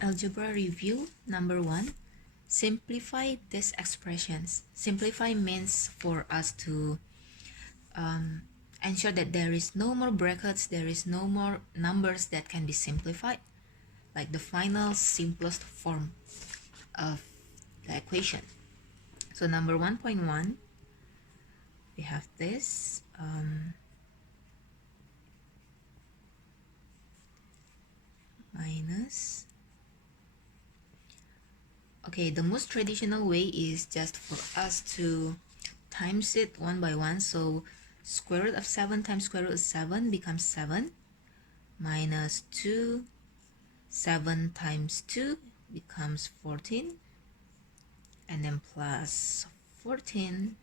Algebra review number 1. Simplify these expressions. Simplify means for us to ensure that there is no more brackets, there is no more numbers that can be simplified, like the final simplest form of the equation. So number 1.1, we have this minus. Okay, the most traditional way is just for us to times it one by one. So square root of 7 times square root of 7 becomes 7, minus 2, 7 times 2 becomes 14, and then plus 14,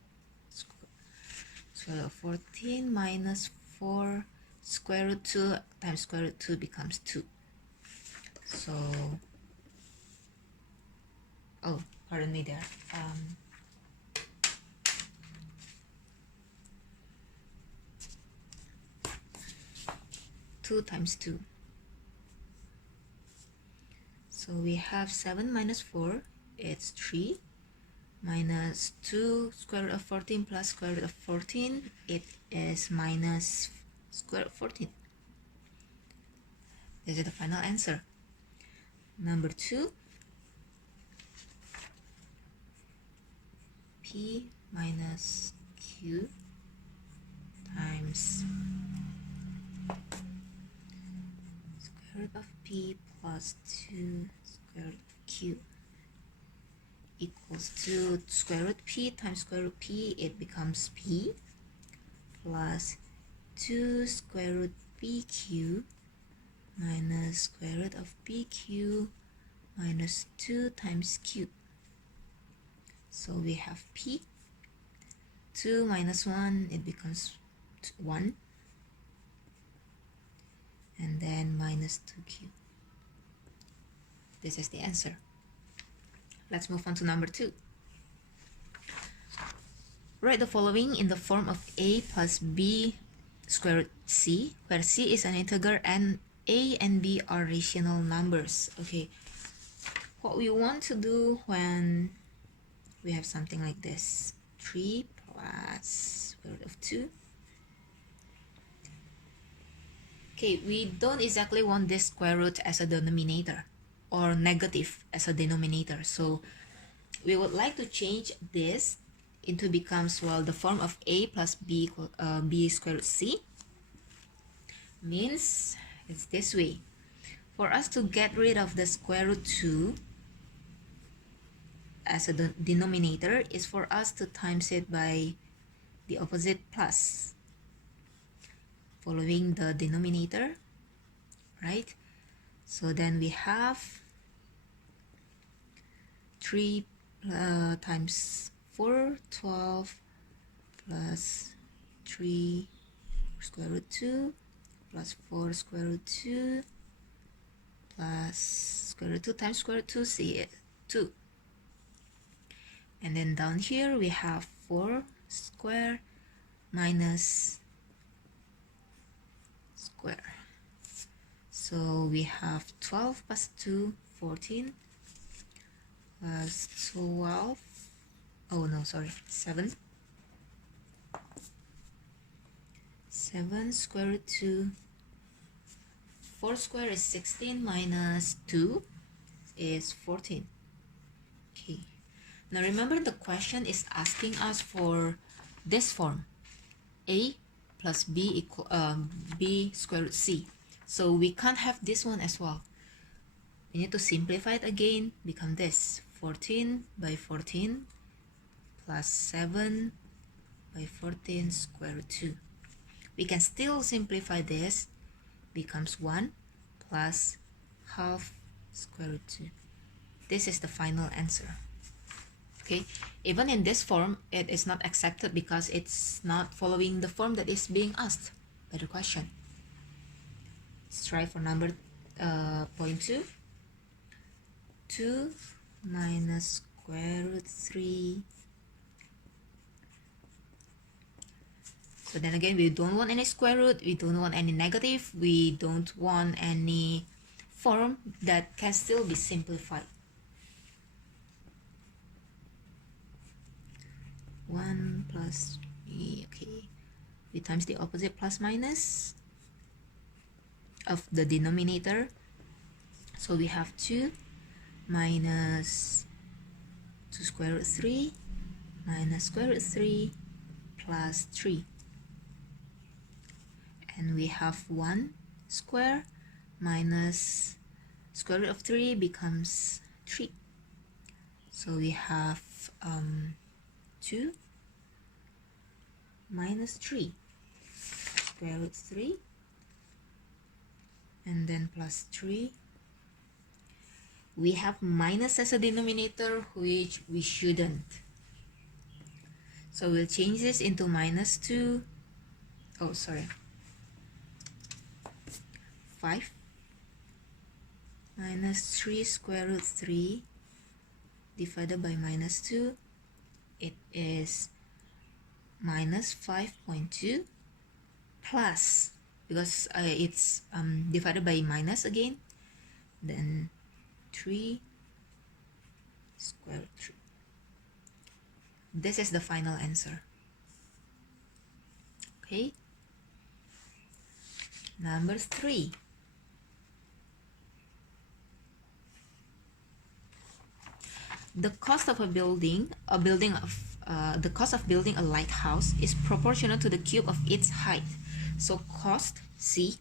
square root of 14 minus 4, square root 2 times square root 2 becomes 2. So, oh, pardon me there. 2 times 2. So we have 7 minus 4, it's 3, minus 2 square root of 14 plus square root of 14, it is minus square root of 14. This is the final answer. Number 2, p minus q times square root of p plus 2 square root of q equals to square root p times square root p, it becomes p plus 2 square root pq minus square root of pq minus 2 times q. So we have p, 2 minus 1, it becomes 1, and then minus 2q. This is the answer. Let's move on to number 2. Write the following in the form of a plus b square root c, where c is an integer and a and b are rational numbers. Okay, what we want to do when we have something like this, 3 plus square root of 2. Okay, we don't exactly want this square root as a denominator or negative as a denominator. So we would like to change this into becomes, well, the form of a plus b equal b square root c. Means it's this way. For us to get rid of the square root 2 as a denominator is for us to times it by the opposite plus, following the denominator, right? So then we have 3 times 4, 12, plus 3 square root 2, plus 4 square root 2, plus square root 2 times square root 2, see it, 2. And then down here we have 4 square minus square. So we have 12 plus 2, 14, plus 12, oh no, sorry, 7. 7 square root 2, 4 square is 16 minus 2 is 14. Okay. Now remember, the question is asking us for this form, a plus b equal b square root c. So we can't have this one as well. We need to simplify it again, become this 14 by 14 plus 7 by 14 square root 2. We can still simplify this, becomes 1 plus half square root 2. This is the final answer. Okay, even in this form, it is not accepted because it's not following the form that is being asked by the question. Let's try for number point 2. 2 minus square root 3. So then again, we don't want any square root, we don't want any negative, we don't want any form that can still be simplified. 1 plus 3, okay. We times the opposite plus minus of the denominator. So we have 2 minus 2 square root 3 minus square root 3 plus 3. And we have 1 square minus square root of 3 becomes 3. So we have 2 minus 3 square root 3 and then plus 3. We have minus as a denominator, which we shouldn't. So we'll change this into minus 2. Oh, sorry. 5 minus 3 square root 3 divided by minus 2. It is minus 5.2 plus, because it's divided by minus again, then 3 square root 3. This is the final answer. Okay. Number 3. The cost of building a lighthouse is proportional to the cube of its height. So cost C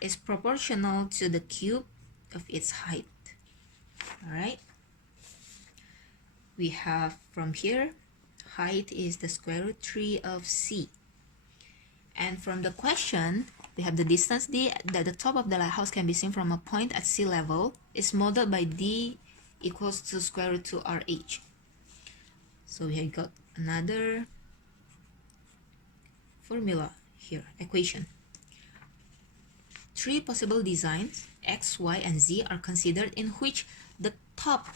is proportional to the cube of its height. All right. We have from here, height is the square root 3 of C. And from the question, we have the distance D that the top of the lighthouse can be seen from a point at sea level is modeled by D equals to square root 2 RH. So we have got another formula here, equation. 3 possible designs, X, Y, and Z, are considered in which the top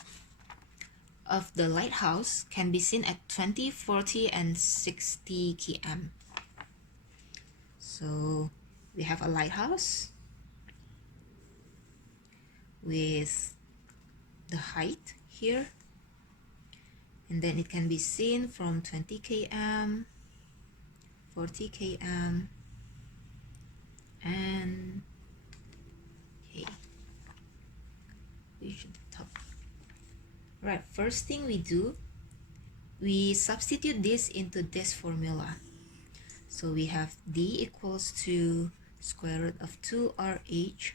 of the lighthouse can be seen at 20, 40, and 60 km. So we have a lighthouse with the height here, and then it can be seen from 20 km, 40 km, and okay, we should top. Right, first thing we do, we substitute this into this formula. So we have D equals to square root of 2RH,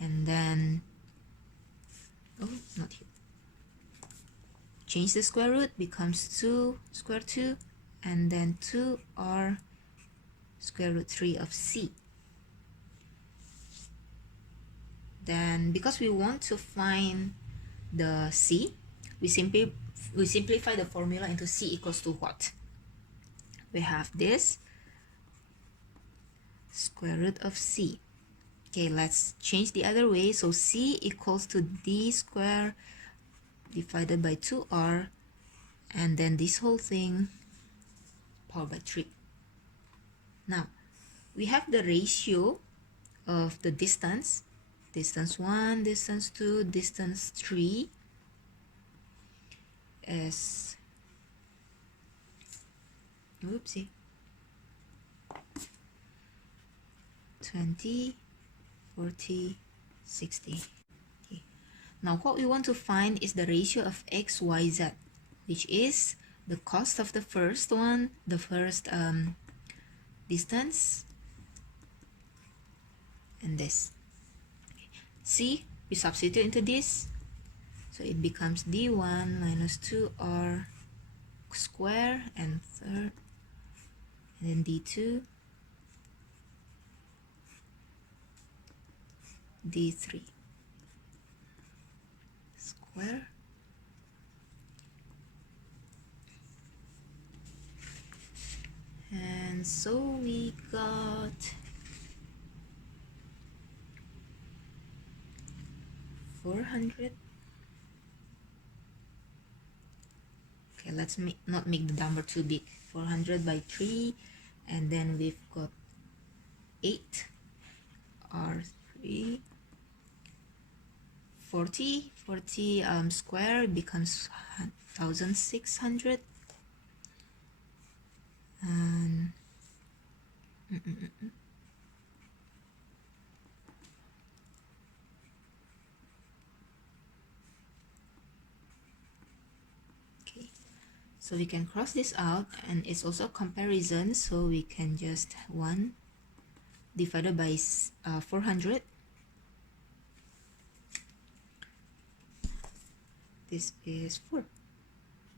and then, oh, not here. Change the square root, becomes 2 square 2, and then 2R square root 3 of C. Then, because we want to find the C, we simplify the formula into C equals to what? We have this square root of C. Okay, let's change the other way. So C equals to D square divided by 2R, and then this whole thing powered by 3. Now, we have the ratio of the distance 1, distance 2, distance 3 as, oopsie, 20, 40, 60. Okay. Now what we want to find is the ratio of X, Y, Z, which is the cost of the first one, the first distance, and this. Okay. C, we substitute into this, so it becomes D1 minus 2R square and third, and then D2, D3 square, and so we got 400. Okay, let's not make the number too big. 400 by 3, and then we've got 8 are 3. 40 square becomes 1600, and okay, so we can cross this out, and it's also comparison, so we can just 1 divided by 400. This is 4.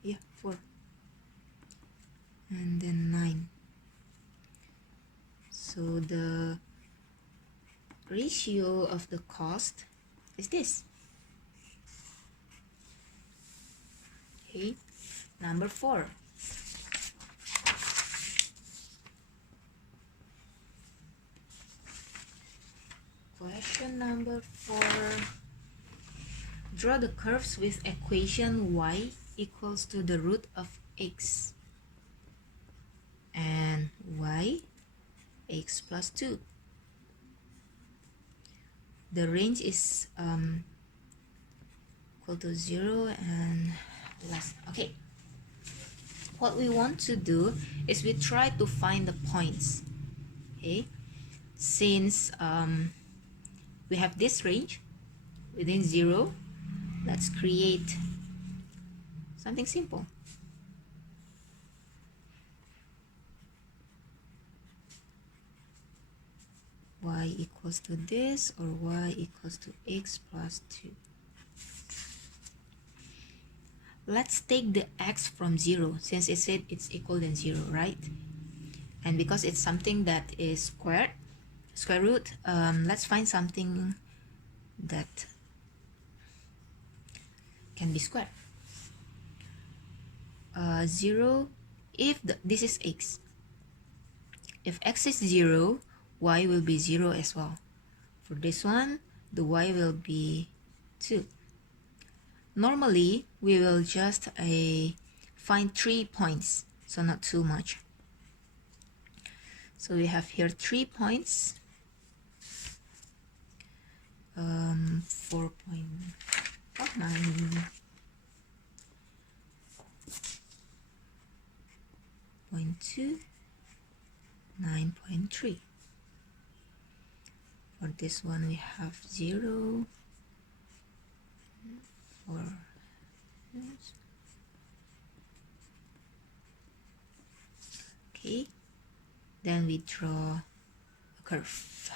Yeah, 4. And then 9. So the ratio of the cost is this. Okay, number 4. Question number 4. Draw the curves with equation y equals to the root of x and y x plus 2. The range is equal to 0 and less. Okay, what we want to do is we try to find the points. Okay, since we have this range within 0, let's create something simple. Y equals to this, or y equals to x plus 2. Let's take the x from 0, since it said it's equal than 0, right? And because it's something that is square root, let's find something that can be squared. 0, if this is x. If x is 0, y will be 0 as well. For this one, the y will be 2. Normally, we will just find 3 points, so not too much. So we have here 3 points. 4.9, 0.2, 9.3. For this one, we have 0, 4. Okay, then we draw a curve.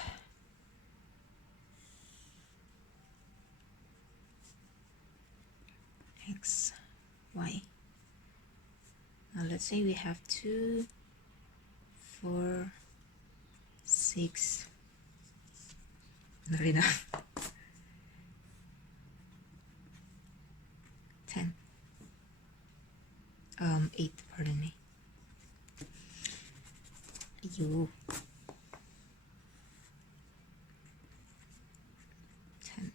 X, Y. Now let's say we have 2, 4, 6. Not enough. 10. 8, pardon me. You. 10.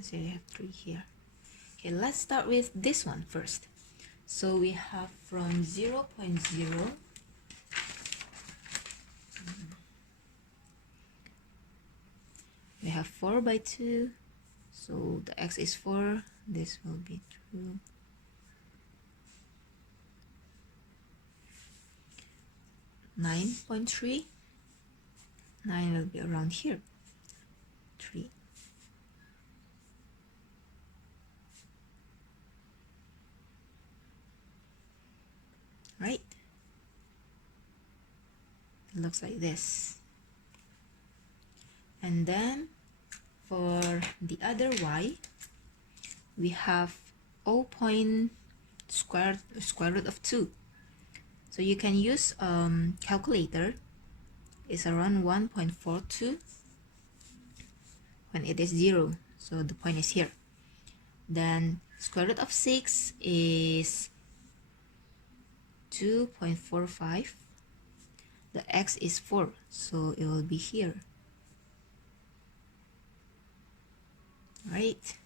So we have 3 here. Okay, let's start with this one first. So we have from 0, we have 4 by 2, so the x is 4, this will be true. 9.3, 9 will be around here, 3. Right? It looks like this. And then for the other y, we have 0 point square root of 2. So you can use calculator. It's around 1.42 when it is 0. So the point is here. Then square root of 6 is 2.45. The x is 4, so it will be here. Right?